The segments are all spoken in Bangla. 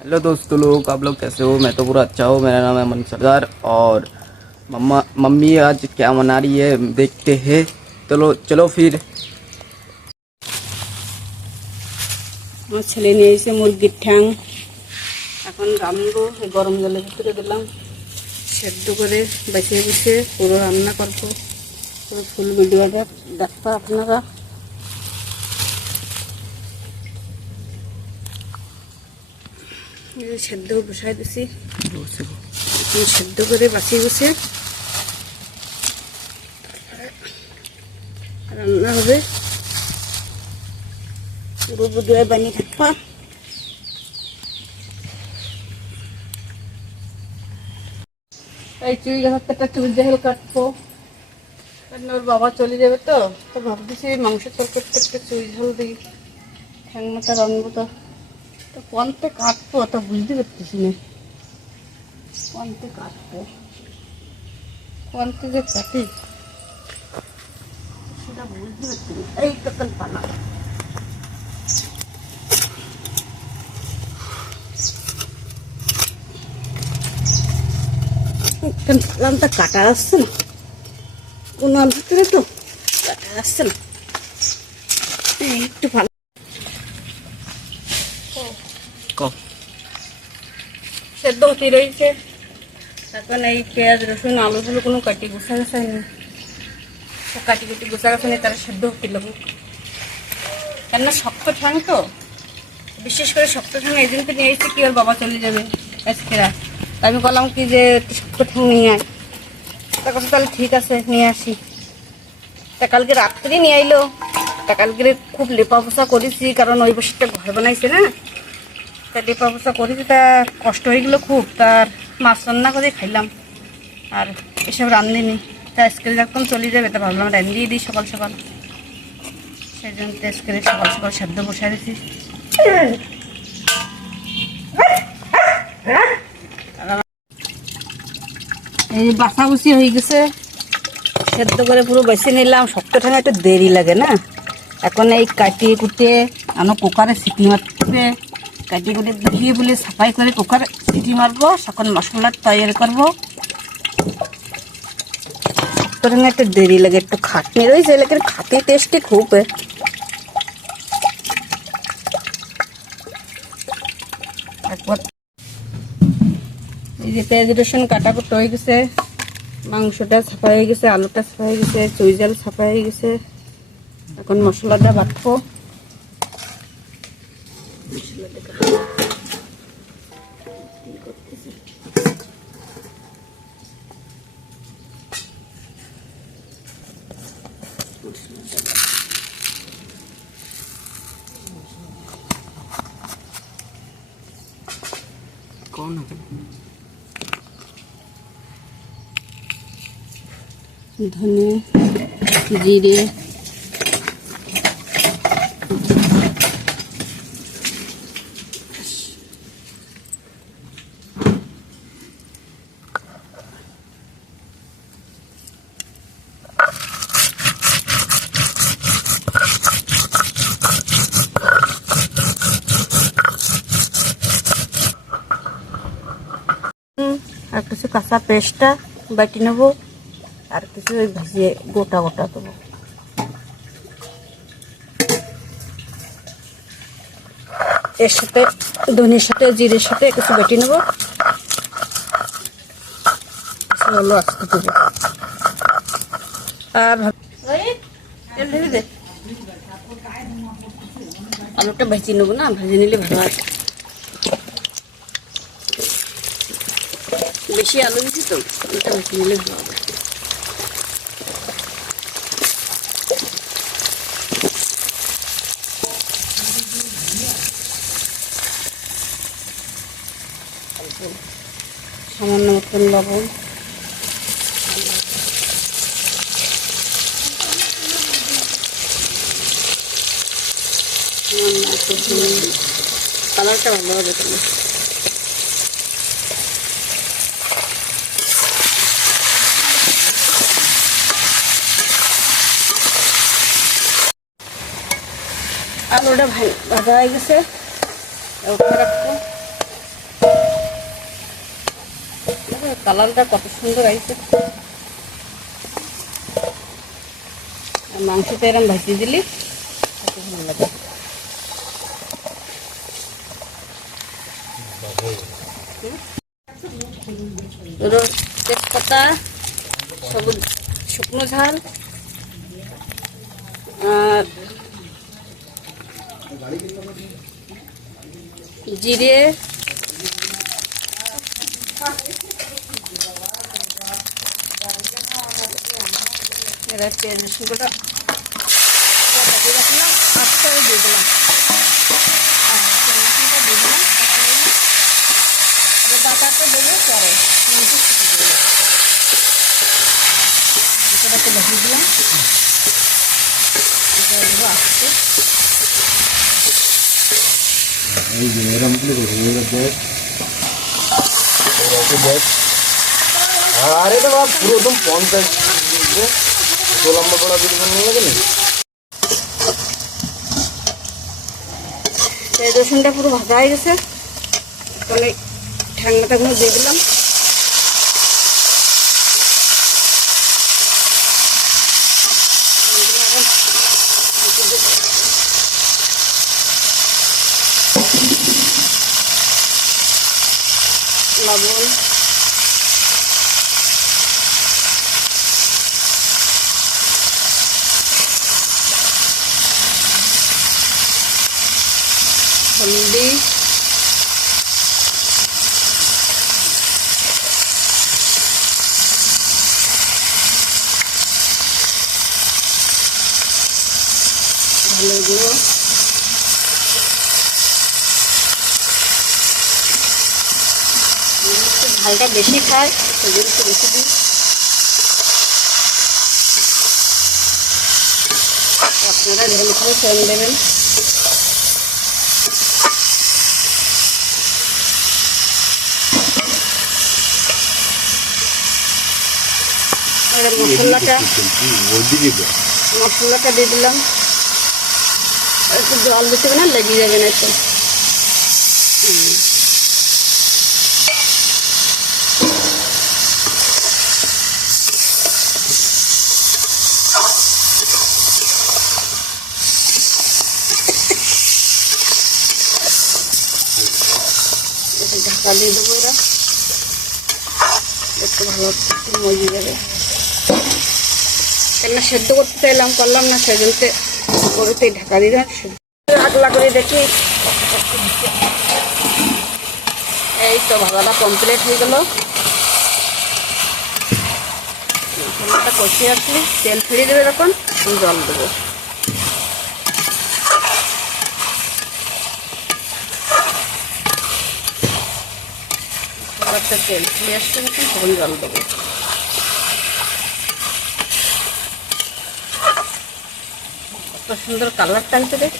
हेलो दोस्तों लोग, आप लोग कैसे हो? मैं तो पूरा अच्छा हूँ। मेरा नाम है अमन सरदार और मम्मी आज क्या बना रही है देखते हैं। चलो चलो फिर। আমার ছেলে নিয়ে এসে মুরগির ঠ্যাং এখন রান্নবো। গরম জলের ভিতরে দিলাম, সেদ্ধ করে বসিয়ে বসে পুরো রান্না করবো। পুরো ফুল ভিডিওটা দেখবো আপনারা। সেদ্ধ বসাই দিছি, সেদ্ধ করে বাছিয়ে বসে রান্না হবে। পুরো ভিডিও বানিয়ে থাকবা। এই চুই গাছটা চুই ঝাল কাটবো, কারণ ওর বাবা চলে যাবে। তো ভাবতেছি মাংসের তরকারিটা একটা চুই ঝাল দিই, ঠ্যাং মাথা রান্নবো। তো কোনতে কাটবো তা বুঝতে পারতেছি না। কোনতে কাটবো, কোনতে যে কাটি সেটা বুঝতে পারছি না। এই তখন পালা পালামটা কাটা আসছে না, কোনো ভিতরে তো কাটা আসছে না। একটু ভালো সেদ্ধ হতে রয়েছে। এখন এই পেঁয়াজ রসুন আলুগুলো কোনো কাটি গোছা গাছাই নেই, কাটি কুটি গোছা গাছা নেই, তারা সেদ্ধ হতে লাগুক। কেননা শক্ত ঠ্যাং তো, বিশেষ করে শক্ত ঠ্যাং এই দিনকে নিয়ে এসেছি কি ওর বাবা চলে যাবে আজকে রাত। আমি বললাম কি যে একটু শক্ত ঠ্যাং নিয়ে আয়। তা কথা তাহলে ঠিক আছে নিয়ে আসি। তা কালকে রাত্রি নিয়ে আইলো। তা কালকে খুব লেপা পোছা করেছি, কারণ ওই বসেটা ঘর বানাইছে না। তা লেপা পোছা করেছি, তা কষ্ট হয়ে গেলো খুব। তার মাছ রান্না করে খাইলাম, আর এসব রান্ধিনি। তা আজকে যখন চলে যাবে তা ভাবলাম রান্ধিয়ে দিই সকাল সকাল। সেই জন্য আজকে সকাল সকাল সেদ্ধ বসাই দিয়েছি। এই বাছাবুছি হয়ে গেছে, সেদ্ধ করে পুরো বেছে নিলাম। শক্ত ঠ্যাঙে একটু দেরি লাগে না। এখন এই কাটিয়ে কুটিয়ে আনো কুকারে সিটি মারতে, কাটিয়ে কুটিয়ে ধুয়ে বলে সাফাই করে কুকারে সিটি মারবো। এখন মশলা তৈরি করবো। শক্ত ঠ্যাঙে একটু দেরি লাগে, একটু খাটনি রয়েছে, লেকিন খাটি টেস্টি খুব। একবার এই যে পেঁয়াজ রসুন কাটা কুটো হয়ে গেছে, মাংসটা ছাপা হয়ে গেছে, আলুটা ছাপা হয়ে গেছে, চুই ঝাল ছাপা হয়ে গেছে। এখন মশলাটা বাটবো। कौन है? धने जीरे আর কিছু কাঁচা পেস্টটা বাটি নেবো, আর কিছু ভেজে গোটা গোটা দেবো। এর সাথে ধনের সাথে জিরের সাথে কিছু বাটি নেবো, হলো আস্তে দেবো। আর আলুটা ভেজে নেবো না, ভেজে নিলে ভালো আছে। বেশি আলু দিচ্ছি তো, আলুটা ভেজে নিলে ভালো হবে। সামান্য মতন লবণ, কালারটা ভালো হবে তাহলে। আলুটা ভাজা হয়ে গেছে, রাখবো। কালারটা কত সুন্দর আইছে। আর মাংসটা এরকম ভাজি দিলি কত ভালো লাগে। তেজপাতা, সবুজ শুকনো ঝাল আর জিরে, এবার পেঁয়াজ রসুনটা কাটিয়ে রাখলাম, আস্তে দিয়ে দিলাম, আর রসুনটা দিয়ে দিলাম। এবার ডাটাটা দেবো পরে, ডাটাটাকে ভাজিয়ে দিলাম, দেবো আস্তে। अरे तो आप पूरा एकदम कौन सा तो लंबा बड़ा बिल्कुल नहीं लगे नहीं। পেঁয়াজ রসুনটা পুরো ভাজা হয়ে গেছে, তাহলে ঠ্যাংটাগুলো দিয়ে দিলাম। লবণ, হলদি, ধনের গুঁড়ো, ঝালটা বেশি খায় সেগুলো একটু বেশি দিই। আপনারা যেরকম করে সেরকম দেবেন। মশলাটা দিয়ে দিলাম, একটু জল দিতে হবে না, লেগে যাবে না একটু। ঢাকা দিয়ে দেবো, ওরা একটু ভালো মজে যাবে। কেননা সেদ্ধ করতে চাইলাম, করলাম না, সেজন্যে করেতে ঢাকা দিলাম। আগলা করে দেখি, এই তো ভাজাটা কমপ্লিট হয়ে গেল। মশলাটা কষিয়ে আসলে তেল ফিরিয়ে দেবে, যখন জল দেবো। তেল ফিরে আসছে যখন, তখন জল দেবো। কত সুন্দর কালারটা আনতে দেখ।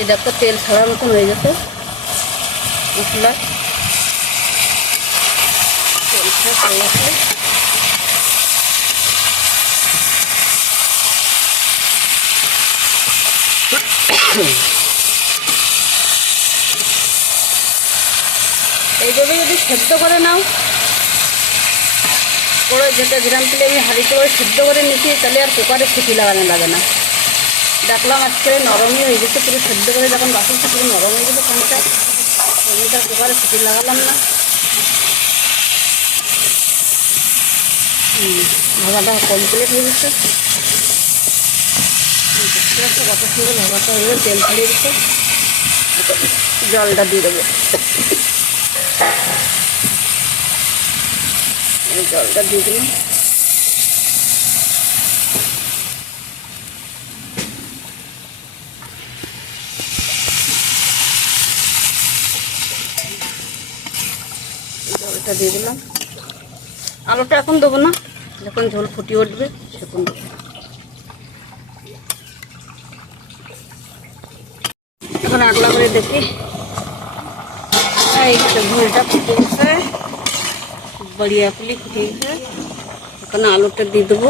এই দেখো তেল ছাড়ার মতন হয়ে গেছে মশলা, তেল ছাড়া হয়ে গেছে। এইভাবে যদি সেদ্ধ করে নাও, করে যেটা গ্রাম তুলে আমি হাঁড়িতে করে সেদ্ধ করে নিচ্ছি, তাহলে আর কুকারে সিটি লাগানো লাগে না। দেখলাম আজকে নরমই হয়ে গেছে, পুরো সেদ্ধ করে যখন বাসনটা পুরো নরম হয়ে গেছে পানিটা, ওইটা কুকারে সিটি লাগালাম না। ভাজাটা কমপ্লিট হয়ে গেছে, কত সুন্দর ভাজাটা হয়ে গেছে, তেল ফেলে দিচ্ছে। জলটা দিয়ে দেবো, জলটা দিয়ে দিলাম। জলটা দিয়ে দিলাম। আলুটা এখন দেবো না, যখন ঝোল ফুটিয়ে উঠবে সেখন দেবো। এখন আগলা করে দেখি এই তো ঝোলটা ফুটে গেছে, বড়িয়া পুলি ফুটে গেছে। এখন আলুটা দিয়ে দেবো,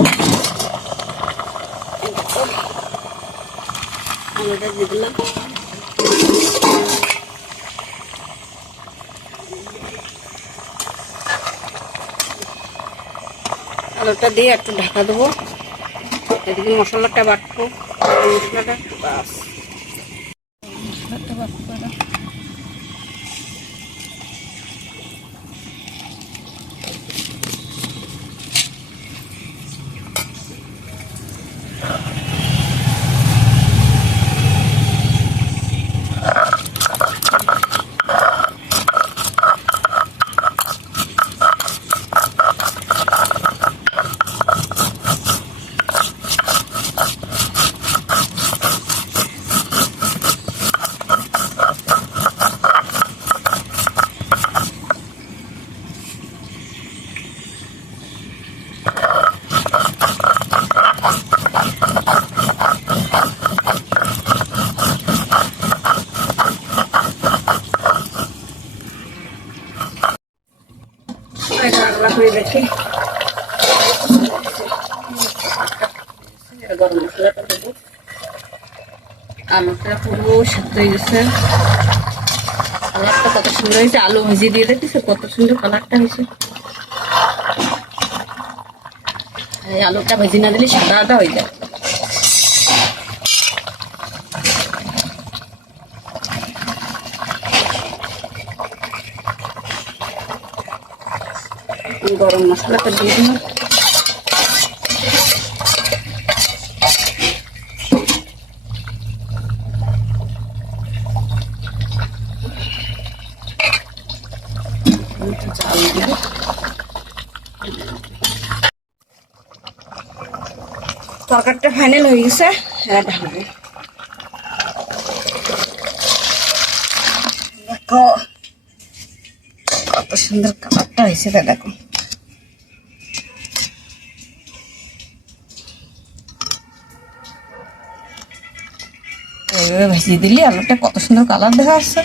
আলুটা দিয়ে দিলাম। আলুটা দিয়ে একটু ঢাকা দেবো, এদিকে মশলাটা বাটবো, মশলাটা বাস মশলাটা বাটবো না। রান্না করে রেখে গরম মশলাটা দেবো। আলুটা পুরো সেদ্ধ হয়ে গেছে, কালারটা কত সুন্দর হয়েছে। আলু ভেজে দিয়ে দেখেছে কত সুন্দর কালারটা হয়েছে। এই আলুটা ভেজে না দিলে সাদা সাদা হয়ে যায়। গরম মশলাটা দিয়ে দিলাম। তরকারিটা ফাইনাল হয়ে গেছে, হ্যাঁ ঢালবো। দেখো কত সুন্দর কালারটা হয়েছে, দেখো এইভাবে ভাজিয়ে দিলে আলুটা কত সুন্দর কালার দেখা যাচ্ছে।